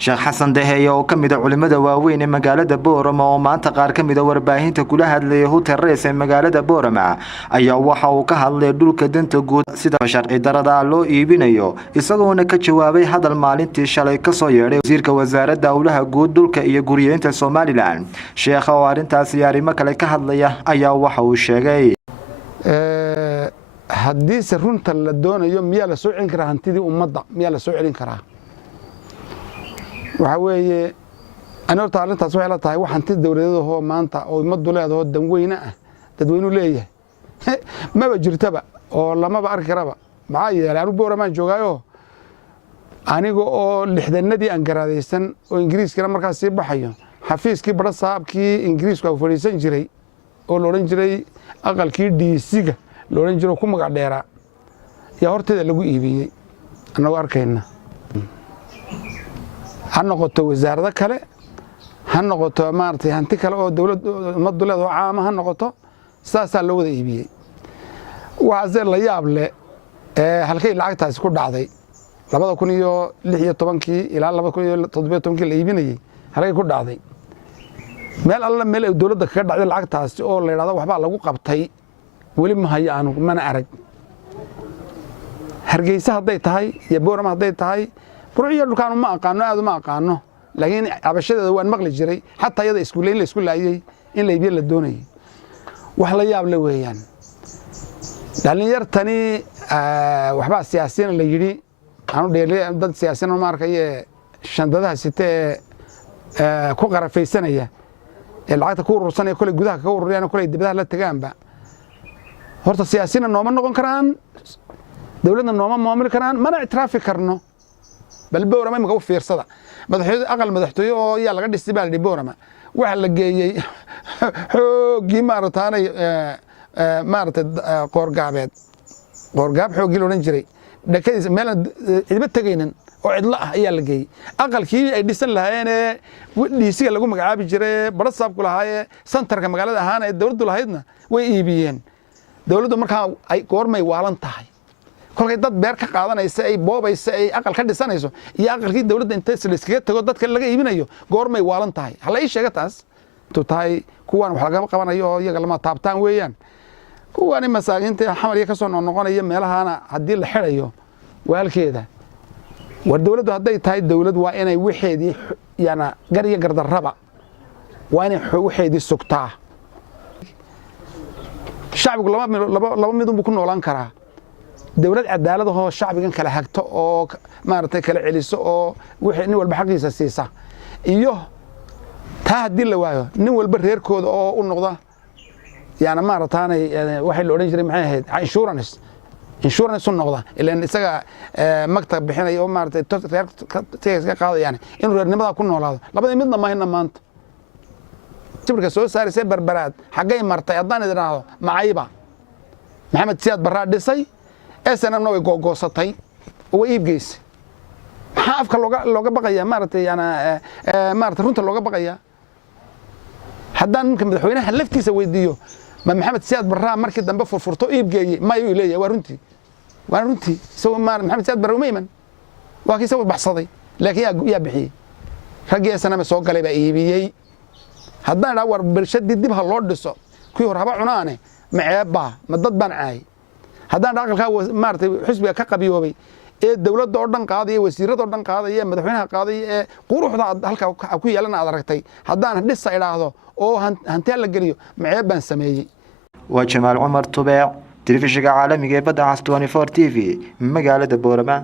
Sheekh Xasan Daheeye oo kamid ah culimada waaweyn ee magaalada Boorama oo maanta qaar kamid ah warbaahinta kula hadlay Hotel Race ee magaalada Boorama ayaa waxa uu ka hadlay dhulka danta guud sida sharci darada loo iibinayo isagoo ka jawaabay hadal maalintii shalay ka soo yeeray wasiirka wasaaradda howlaha guud dhulka iyo guriyeynta Soomaaliland. Sheekh oo arintaas yarimo kale ka hadlaya ayaa waxa uu sheegay haddii si runta la doonayo miyaa la soo celin karaa hantidii ummadda miyaa la soo celin karaa waxa weeye ana horta arintaas waxay la tahay wax hanti dawladeedoo maanta oo ummaddu leedahay danweyna ah dadweynu leeyahay maba jirtaba oo lamaba arki karaba maxaa yeelay anu Boorama joogaayo aniga oo lixdanadii aan garaadaysan oo Ingiriiska markaas sii baxayo xafiiskii bada saabkii Ingiriisku ay fariisan jiray oo looran jiray aqalkii DC-ga looran jiro ku magac dheera ya horteeda lagu iibiyay anagoo arkayna ha noqoto wasaaradda kale ha noqoto maartay hanti kale oo dawladda ummaddu leedahay caam ha noqoto saasaa loo wada iibiyay waxa la yaab leh halkay lacagtaas ku dhacday 2016 ilaa 2017 la iibinayay halkay ku dhacday meel alla meel dawladda kaga dhacday lacagtaas oo la yiraahdo waxba lagu qabtay wali ma hayaan mana arag Hargeysa haday tahay iyo Boorama haday tahay burciyo dhulkaan ma aqaano aad ma aqaano laakiin abashadeeda waan maqli jiray hatta iyada iskuuleyn la isku laayay in la iibiyo la doonayay wax la yaab leh weeyaan dhalinyartani waxba siyaasiyiin la yiri aanu dheelay dad siyaasiyiin ma arkay shandadaha sitee ku qarafaysanaya lacagta ku urursanaya kulay gudaha ka ururiyaan kulay dibadaha la tagaanba horta siyaasiyiin nooma noqon karaan dawladna nooma maamuli karaan mana traffic karno bal Boorama ma ka fiirsada madaxweyne aqal madaxtooyo oo yaa laga dhisay baa Boorama waxa la geeyay xoogi maartaanay qoorgaab xoogi loolan jiray dhakadiisa meel cidba tagaynan oo cidla ah ayaa la geeyay aqalkii ay dhisan lahaayeen DC-ga lagu magacaabi jiray bada saabku lahaayeen santarka magaalada ahaan ee dawladdu lahaydna way iibiyeen dawladdu markaa ay goormay waalan tahay kolkay dad beer ka qaadanaysa ay boobaysa ay aqal ka dhisanayso iyo aqalkii dawladda inta la iskaga tago dadka laga iibinayo goormay waalan tahay hal ay sheega taas to tahay kuwan wax laga qabanayo oo iyaga lama taabtaan weeyaan kuwan masaakiinta xamariya ka soo noqonaya meelahaana hadii la xirayo waalkeeda war dawladdu haday tahay dawlad waa inay wixeedii yana gariya gardarraba waa inay wixeedii sugtaa shacabku laba mid ku noolaan karaa dawlad cadaalad ah oo shacbigan kala hagto oo maartay kala celiso oo wixii nin walba xaqiisa siisa iyo taa hadii la waayo nin walba reerkooda oo u noqda yaana maartaanay waxay la oran jiray maxay ahayd insurance u noqda ilaan isaga maktab bixinay oo maartay reer ka qaadayaan inuu reernimada ku noolaado labada midna ma hayna maanta jibirka soo saarisay barbaraad xagay martay haddaan idhaahdo macayba maxamed siyaad baraa dhisay SNM way go'goosatay oo iibgeysay maxaa afka looga baqaya maartay yana maartay runta looga baqaya haddaan ninka madaxweynaha laftiisa weydiiyo ma maxamed siyaad baraa markii dambe furfurto iibgeeyay ma ayuu leeyahay waa runtii soo maxamed siyaad baraa umayman waa kii soo baxsaday laakiin yaa bixiyay ragii SNM soo galay baa iibiyay haddaan war barshadii dib ha loo dhiso kuwii hore haba cunaane ma ceebba ma dad baan caay haddaan aqalka maartay xisbiga ka qabiyoobay ee dawladda oo dhan qaaday wasiirada oo dhan qaaday madaxweynaha qaaday ee quruxda halka ku yeelana aad aragtay haddaan dhis iraahdo oo hanti la galiyo macee baan sameeyay waa Jamaal Umar Tubeec telefishinka caalamiga ee badda 24 TV magaalada Boorama.